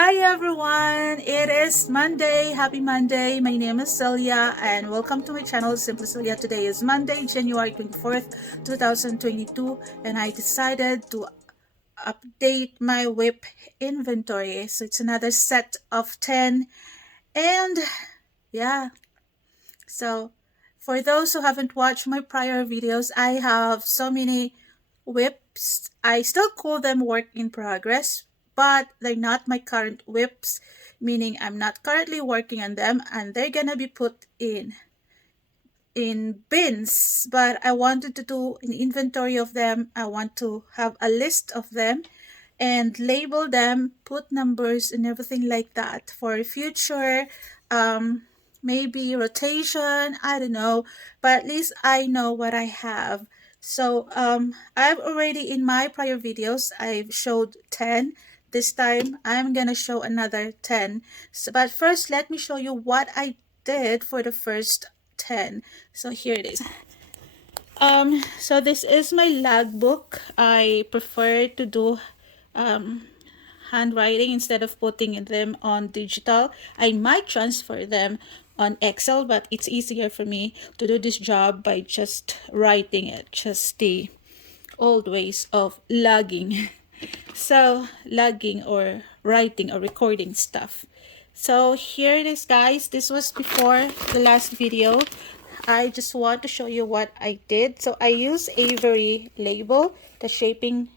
Hi everyone, it is Monday. Happy Monday. My name is Celia and welcome to my channel Simply Celia. Today is Monday, January 24th, 2022, and I decided to update my WIP inventory. So it's another set of 10, and yeah. So for those who haven't watched my prior videos, I have so many WIPs. I still call them work in progress, but they're not my current WIPs, meaning I'm not currently working on them, and they're gonna be put in bins. But I wanted to do an inventory of them. I want to have a list of them and label them, put numbers and everything like that for future maybe rotation, I don't know, but at least I know what I have. So I've already, in my prior videos, I've showed 10. This time I'm gonna show another 10. So, but first let me show you what I did for the first 10. So here it is. So this is my logbook. I prefer to do handwriting instead of putting them on digital. I might transfer them on Excel, but it's easier for me to do this job by just writing it, just the old ways of logging. So logging or writing or recording stuff. So here it is, guys. This was before the last video. I just want to show you what I did. So I use Avery label, the the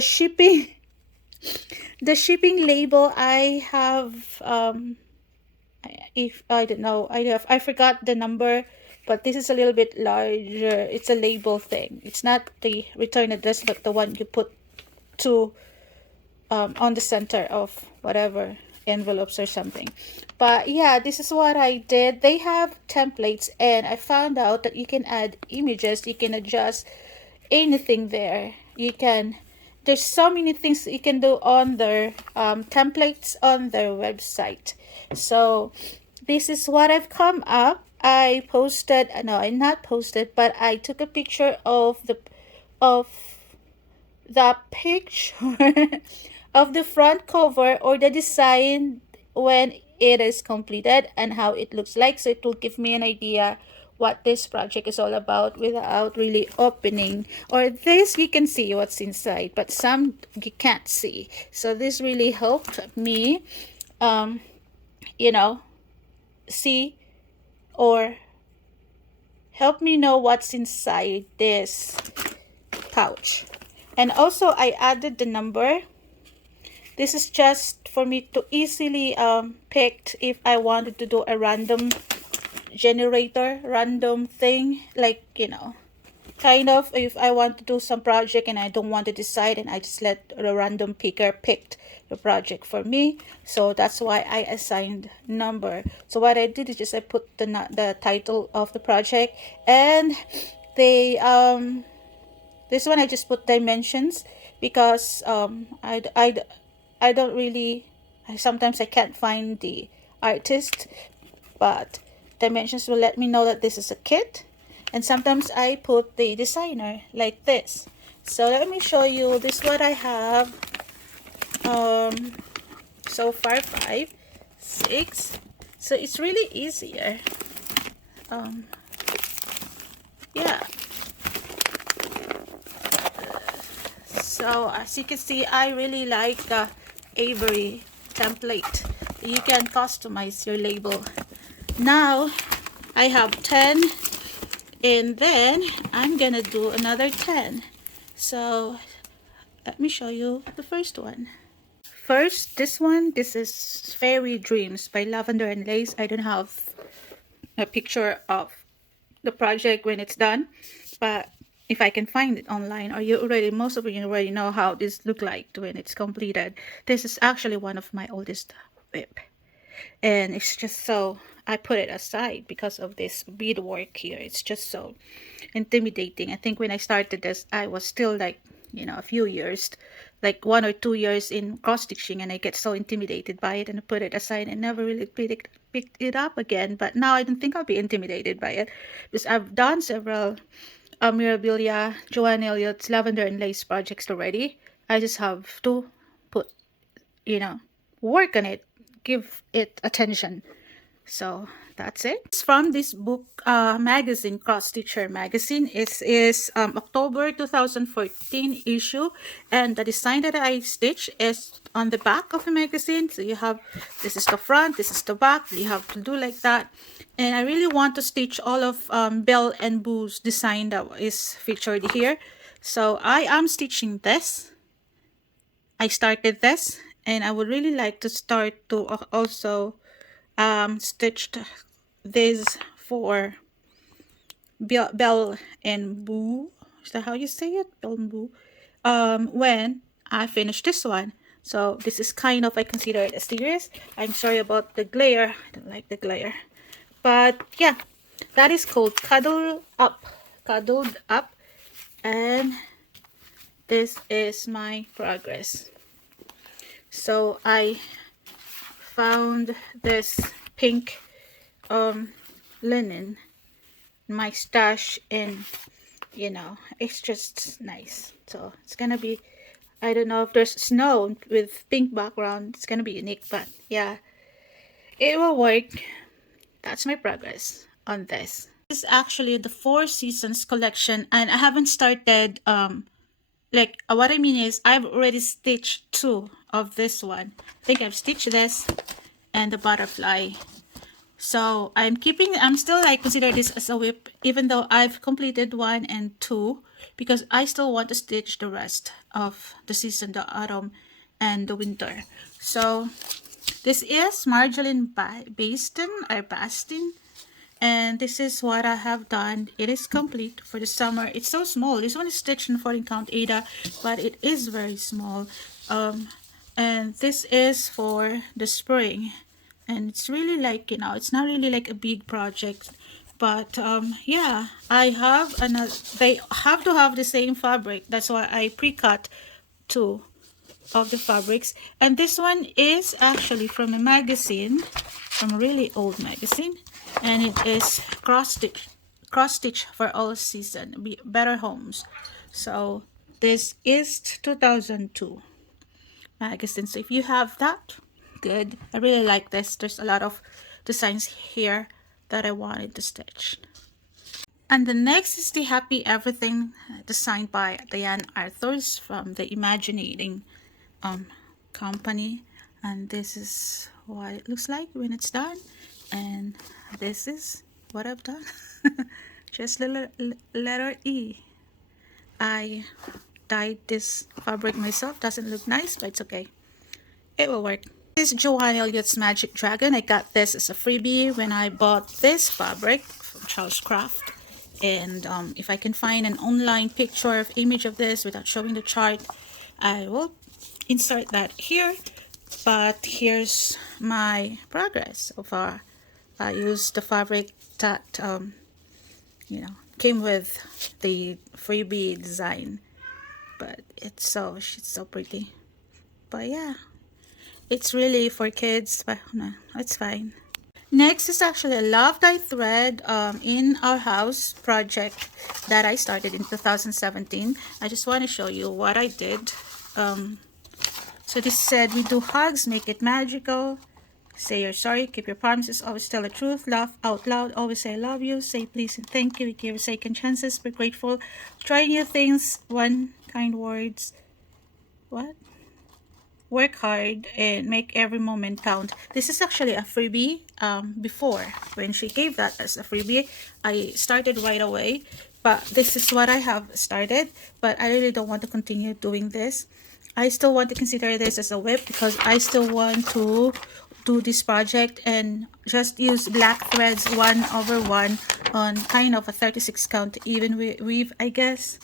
shipping the shipping label. I have if I don't know, I forgot the number, but this is a little bit larger. It's a label thing. It's not the return address, but the one you put to on the center of whatever envelopes or something. But yeah, this is what I did. They have templates, and I found out that you can add images, you can adjust anything there. You can, there's so many things you can do on their templates on their website. So this is what I've come up. I posted, no, I not posted, but I took a picture of the picture of the front cover or the design when it is completed and how it looks like, so it will give me an idea what this project is all about without really opening. Or this, you can see what's inside, but some you can't see. So this really helped me you know, see or help me know what's inside this pouch. And also I added the number. This is just for me to easily pick if I wanted to do a random generator, random thing, like, you know, kind of if I want to do some project and I don't want to decide, and I just let the random picker pick the project for me. So that's why I assigned number. So what I did is just I put the title of the project, and they this one I just put dimensions because I don't really, sometimes I can't find the artist, but dimensions will let me know that this is a kit. And sometimes I put the designer like this. So let me show you this, what I have so far, 5, 6. So it's really easier. Yeah, so as you can see, I really like the Avery template. You can customize your label. Now I have 10, and then I'm gonna do another 10. So let me show you the first one. First, this one, this is Fairy Dreams by Lavender and Lace. I don't have a picture of the project when it's done, but if I can find it online, or most of you already know how this look like when it's completed. This is actually one of my oldest WIP, and it's just so, I put it aside because of this beadwork here. It's just so intimidating. I think when I started this, I was still like, you know, a few years, like 1 or 2 years in cross stitching, and I get so intimidated by it and I put it aside and never really picked it up again. But now I don't think I'll be intimidated by it because I've done several Mirabilia, Joanne Elliott's Lavender and Lace projects already. I just have to put you know, work on it, give it attention. So that's it. It's from this book magazine, Cross Stitcher magazine. It is October 2014 issue, and the design that I stitched is on the back of the magazine. So you have, this is the front, this is the back. You have to do like that. And I really want to stitch all of Belle and Boo's design that is featured here. So I am stitching this. I started this, and I would really like to start to also stitched this for Belle and Boo. Is that how you say it? Belle and Boo. When I finish this one. So this is kind of, I consider it a series. I'm sorry about the glare. I don't like the glare. But yeah, that is called Cuddle Up. Cuddled Up. And this is my progress. So I found this pink linen in my stash, and you know, it's just nice. So it's gonna be, I don't know if there's snow with pink background, it's gonna be unique, but yeah, it will work. That's my progress on this. This is actually the Four Seasons collection, and I haven't started like what I mean is I've already stitched two of this one. I think I've stitched this and the butterfly. So I'm still like consider this as a WIP, even though I've completed 1 and 2, because I still want to stitch the rest of the season, the autumn and the winter. So this is Marjolaine Bastin, and this is what I have done. It is complete for the summer. It's so small. This one is stitched in 14 count Ada, but it is very small. And this is for the spring, and it's really like, you know, it's not really like a big project, but yeah, I have another, they have to have the same fabric. That's why I pre-cut two of the fabrics. And this one is actually from a magazine, from a really old magazine, and it is cross stitch for all season, better homes. So this is 2002 magazine. So if you have that, good. I really like this. There's a lot of designs here that I wanted to stitch. And the next is the Happy Everything, designed by Diane Arthurs from the Imaginating company. And this is what it looks like when it's done, and this is what I've done. Just letter E. I dyed this fabric myself. Doesn't look nice, but it's okay. It will work. This is Joanne Elliott's Magic Dragon. I got this as a freebie when I bought this fabric from Charles Craft. And if I can find an online picture of image of this without showing the chart, I will insert that here. But here's my progress so far. I used the fabric that you know, came with the freebie design, but she's so pretty. But yeah, it's really for kids, but no, it's fine. Next is actually a Love Dye Thread in our house project that I started in 2017. I just want to show you what I did. So this said, we do hugs, make it magical. Say you're sorry, keep your promises, always tell the truth, laugh out loud, always say I love you, say please and thank you, we give second chances, be grateful, try new things, one kind words. What? Work hard and make every moment count. This is actually a freebie. Before, when she gave that as a freebie, I started right away, but this is what I have started, but I really don't want to continue doing this. I still want to consider this as a WIP because I still want to do this project and just use black threads 1/1 on kind of a 36 count even weave, I guess.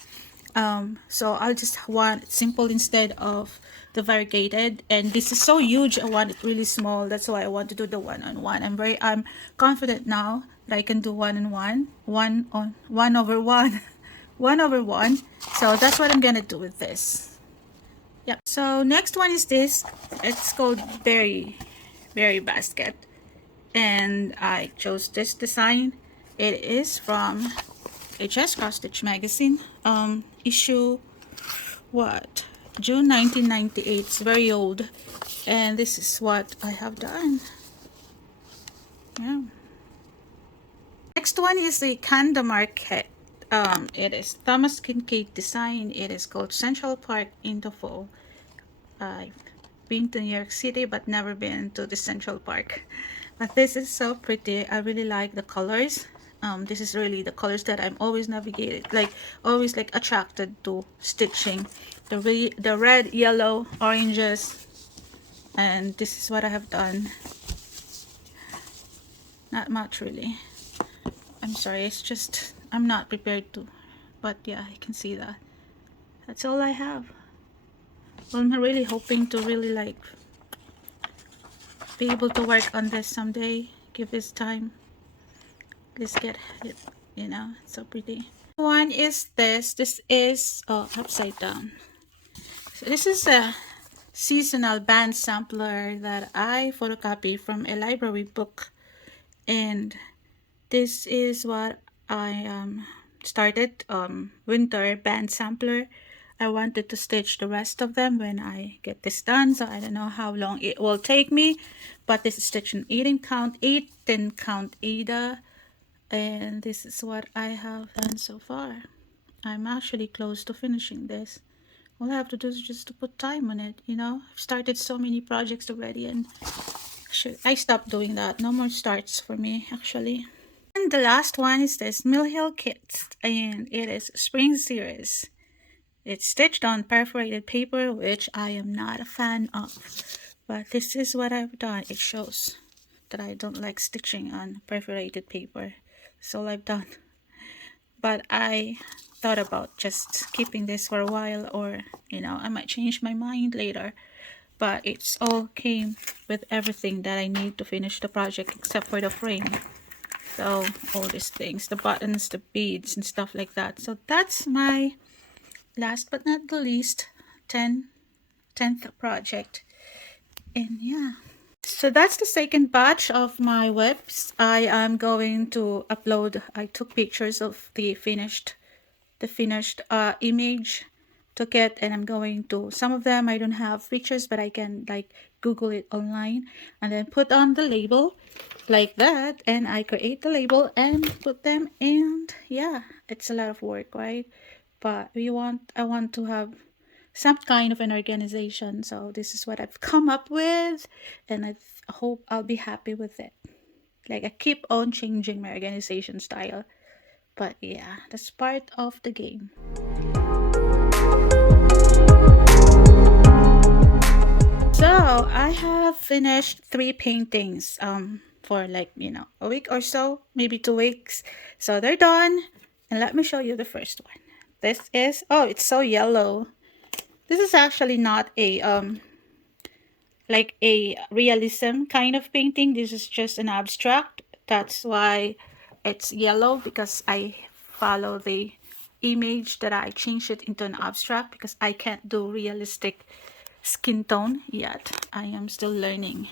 So I'll just want simple instead of the variegated, and this is so huge, I want it really small. That's why I want to do the 1/1. I'm confident now that I can do 1/1, 1/1 1/1. So that's what I'm gonna do with this. Yep. So next one is this. It's called berry basket, and I chose this design. It is from HS Cross Stitch magazine, issue what June 1998. It's very old. And this is what I have done. Yeah. Next one is the Kanda Market. It is Thomas Kincaid design. It is called Central Park in the Fall. I've been to New York City but never been to the Central Park. But this is so pretty. I really like the colors. This is really the colors that I'm always navigated, like always like attracted to stitching. The red, yellow, oranges, and this is what I have done. Not much really. I'm sorry, it's just I'm not prepared to. But yeah, I can see that. That's all I have. Well, I'm really hoping to really like be able to work on this someday. Give this time. Let's get it, you know, it's so pretty. One is this. This is upside down. So this is a seasonal band sampler that I photocopied from a library book, and this is what I started winter band sampler. I wanted to stitch the rest of them when I get this done, so I don't know how long it will take me, but this is stitched in 18 count Ada, and this is what I have done so far. I'm actually close to finishing this. All I have to do is just to put time on it, you know. I've started so many projects already, and I stopped doing that. No more starts for me, actually. And the last one is this Mill Hill kit, and it is Spring Series. It's stitched on perforated paper, which I am not a fan of, but this is what I've done. It shows that I don't like stitching on perforated paper. That's all I've done. But I thought about just keeping this for a while, or you know, I might change my mind later. But it's all came with everything that I need to finish the project except for the frame. So all these things, the buttons, the beads and stuff like that. So that's my last but not the least 10th project. And yeah, so that's the second batch of my WIPs. I am going to upload. I took pictures of the finished image, took it, and I'm going to, some of them I don't have pictures, but I can like Google it online and then put on the label like that, and I create the label and put them. And yeah, it's a lot of work, right? But I want to have some kind of an organization, so this is what I've come up with, and I hope I'll be happy with it. Like, I keep on changing my organization style, but yeah, that's part of the game. So I have finished 3 paintings for like, you know, a week or so, maybe 2 weeks. So they're done, and let me show you the first one. This is, oh, it's so yellow. This is actually not a like a realism kind of painting. This is just an abstract. That's why it's yellow, because I follow the image that I changed it into an abstract, because I can't do realistic skin tone yet. I am still learning.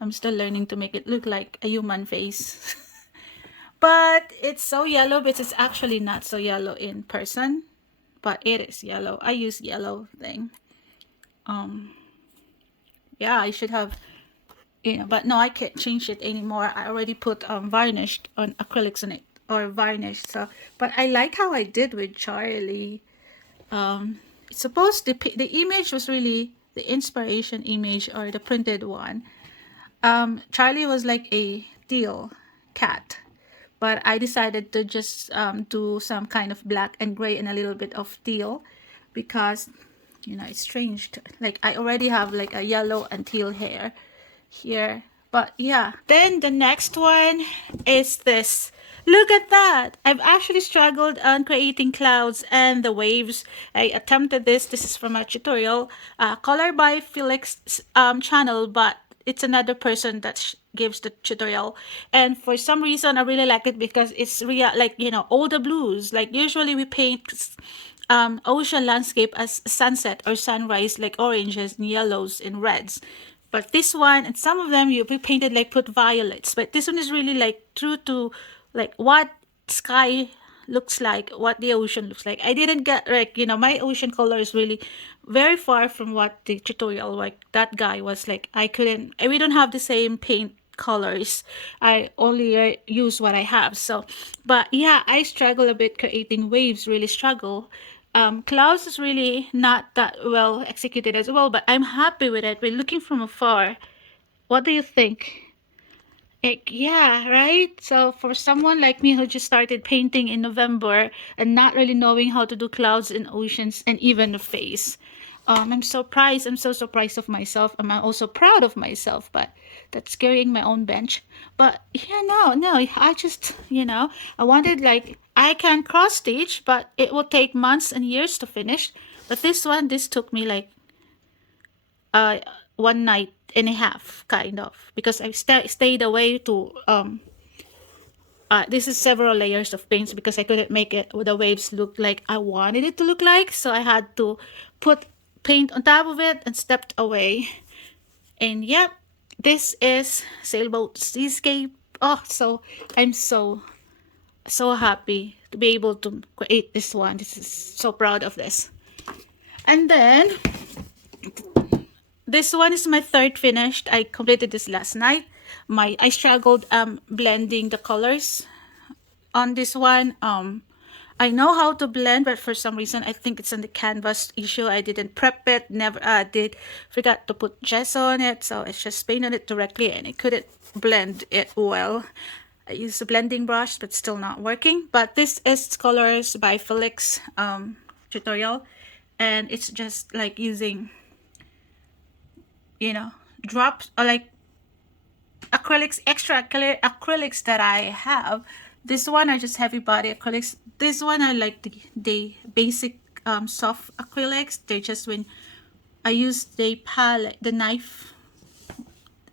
I'm still learning to make it look like a human face. But it's so yellow, but it's actually not so yellow in person, but it is yellow. I use yellow thing. Yeah, I should have, you know, but no, I can't change it anymore. I already put varnished on acrylics on it, or varnished. So, but I like how I did with Charlie. It's supposed the image was really the inspiration image, or the printed one. Charlie was like a teal cat, but I decided to just do some kind of black and gray and a little bit of teal, because you know, it's strange like I already have like a yellow and teal hair here. But yeah, then the next one is this. Look at that! I've actually struggled on creating clouds and the waves. I attempted this is from a tutorial, color by Felix channel, but it's another person that gives the tutorial, and for some reason I really like it, because it's real, like, you know, all the blues. Like, usually we paint ocean landscape as sunset or sunrise, like oranges and yellows and reds, But this one, and some of them you painted like put violets, but this one is really like true to like what sky looks like, what the ocean looks like. I didn't get like, my ocean color is really very far from what the tutorial like that guy was like. We don't have the same paint colors. I only use what I have. So, but yeah, I struggle a bit creating waves, really struggle. Clouds is really not that well executed as well, but I'm happy with it. We're looking from afar. What do you think? Yeah, right? So for someone like me who just started painting in November and not really knowing how to do clouds and oceans and even the face, I'm surprised. I'm so surprised of myself. I'm also proud of myself, but that's carrying my own bench. But yeah, no, I just, I wanted like, I can cross stitch, but it will take months and years to finish. But this took me like uh, one night and a half, kind of, because I stayed away to this is several layers of paints because I couldn't make it the waves look like I wanted it to look like, so I had to put paint on top of it and stepped away. And yep, this is Sailboat Seascape. Oh, so I'm so happy to be able to create this one. This is so proud of this. And then this one is my third finished. I completed this last night. I struggled blending the colors on this one. I know how to blend, but for some reason I think it's on the canvas issue. I didn't prep it, never forgot to put gesso on it, so I just painted it directly and I couldn't blend it well. I used a blending brush, but still not working. But this is Colors by Felix tutorial, and it's just like using, drops or like acrylics, extra acrylics that I have. This one are just heavy body acrylics. This one I like the basic soft acrylics. They're just when I use the palette, the knife,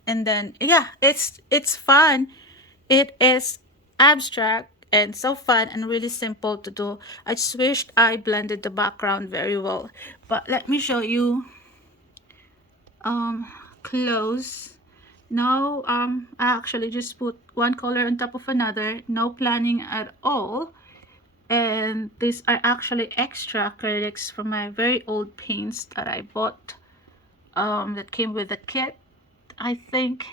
and then yeah, it's fun. It is abstract and so fun and really simple to do. I just wished I blended the background very well. But let me show you close. No, I actually just put one color on top of another, no planning at all. And these are actually extra acrylics from my very old paints that I bought that came with the kit. I think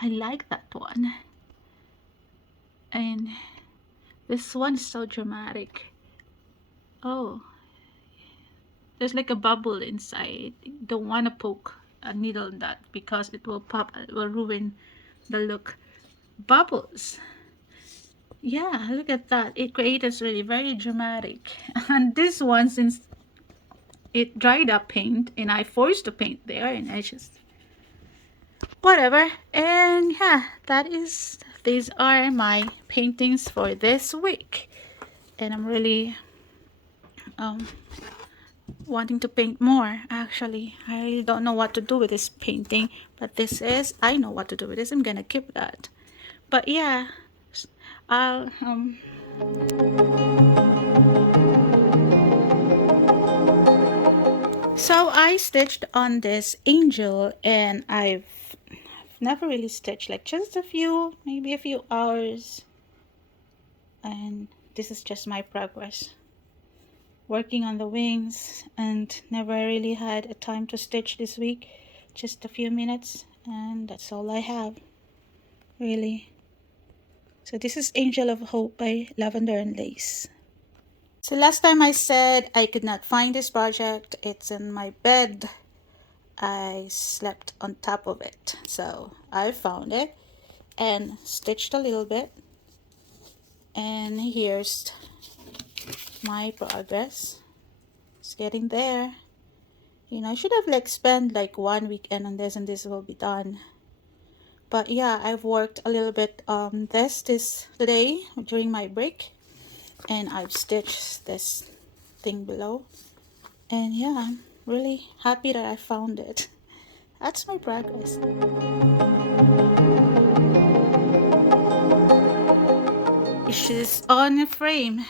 I like that one. And this one is so dramatic. Oh, there's like a bubble inside. Don't want to poke a needle in that because it will pop, it will ruin the look. Bubbles. Yeah, look at that. It created really very dramatic. And this one, since it dried up paint and I forced the paint there and I just whatever. And yeah, these are my paintings for this week. And I'm really wanting to paint more. Actually, I really don't know what to do with this painting, but I know what to do with this. I'm gonna keep that. But yeah, I'll so I stitched on this angel, and I've never really stitched, like just maybe a few hours, and this is just my progress working on the wings, and never really had a time to stitch this week, just a few minutes, and that's all I have really. So this is Angel of Hope by Lavender and Lace. So last time I said I could not find this project. It's in my bed. I slept on top of it. So I found it and stitched a little bit. And here's my progress. It's getting there. I should have like spent like one weekend on this and this will be done. But yeah, I've worked a little bit on this today during my break. And I've stitched this thing below. And yeah, I'm really happy that I found it. That's my progress. She's on a frame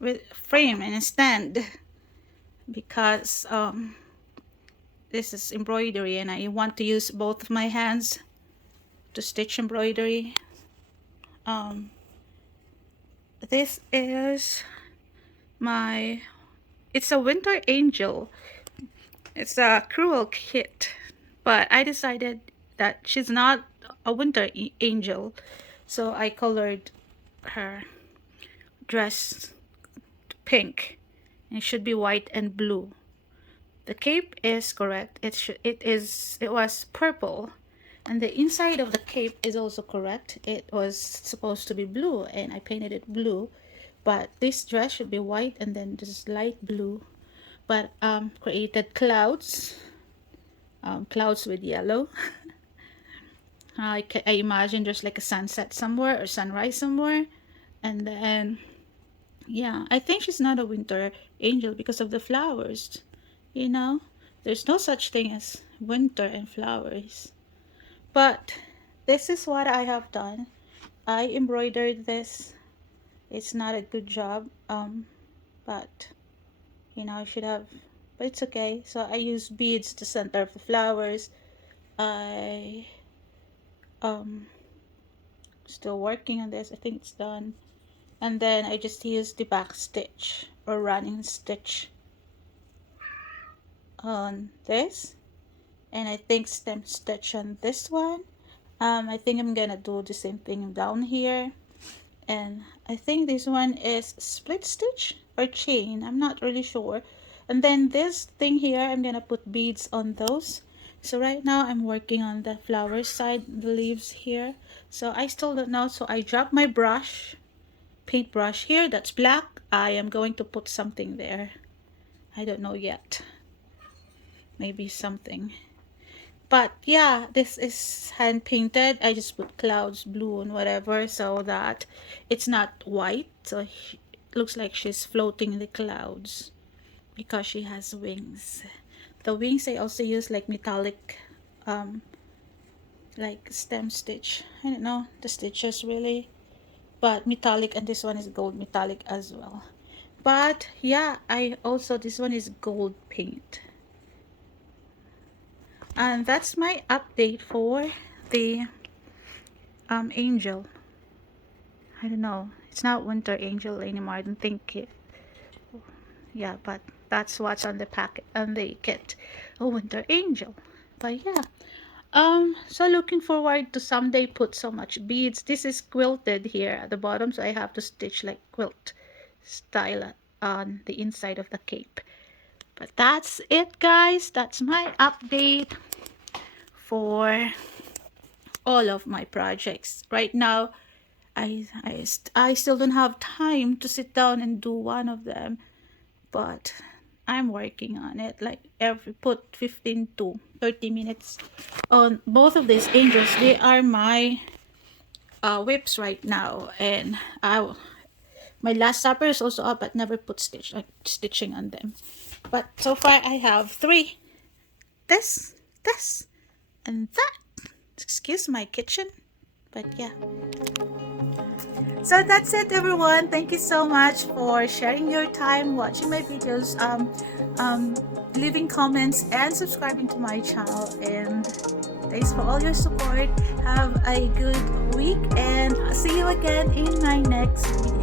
and a stand because this is embroidery and I want to use both of my hands to stitch embroidery. This is my, it's a winter angel. It's a cruel kit, but I decided that she's not a winter angel, so I colored her dress pink, and it should be white and blue. The cape is correct. It was purple, and the inside of the cape is also correct. It was supposed to be blue, and I painted it blue, but this dress should be white and then this light blue. But created clouds, clouds with yellow. I imagine there's like a sunset somewhere or sunrise somewhere, and then yeah, I think she's not a winter angel because of the flowers. You know, there's no such thing as winter and flowers. But this is what I have done. I embroidered this. It's not a good job, but you know, I should have, but it's okay. So I use beads to center the flowers. I still working on this. I think it's done. And then I just use the back stitch or running stitch on this, and I think stem stitch on this one. I think I'm gonna do the same thing down here, and I think this one is split stitch or chain, I'm not really sure. And then this thing here, I'm gonna put beads on those. So right now I'm working on the flower side, the leaves here, so I still don't know. So I dropped my brush, paintbrush here, that's black. I am going to put something there. I don't know yet, maybe something. But yeah, this is hand painted. I just put clouds, blue and whatever, so that it's not white, so it looks like she's floating in the clouds because she has wings. The wings I also use like metallic, like stem stitch. I don't know the stitches really, but metallic, and this one is gold metallic as well. But yeah, I also, this one is gold paint. And that's my update for the angel. I don't know, it's not winter angel anymore, I don't think it, yeah, but that's what's on the packet, on the kit, a winter angel. But yeah, so looking forward to someday put so much beads. This is quilted here at the bottom, so I have to stitch like quilt style on the inside of the cape. But that's it, guys. That's my update for all of my projects. Right now, I still don't have time to sit down and do one of them, but I'm working on it. Like put 15 to 30 minutes on both of these angels. They are my WIPs right now, and my last supper is also up, but never put stitching on them. But so far I have 3. This, and that. Excuse my kitchen, but yeah. So that's it, everyone. Thank you so much for sharing your time, watching my videos, leaving comments, and subscribing to my channel. And thanks for all your support. Have a good week, and I'll see you again in my next video.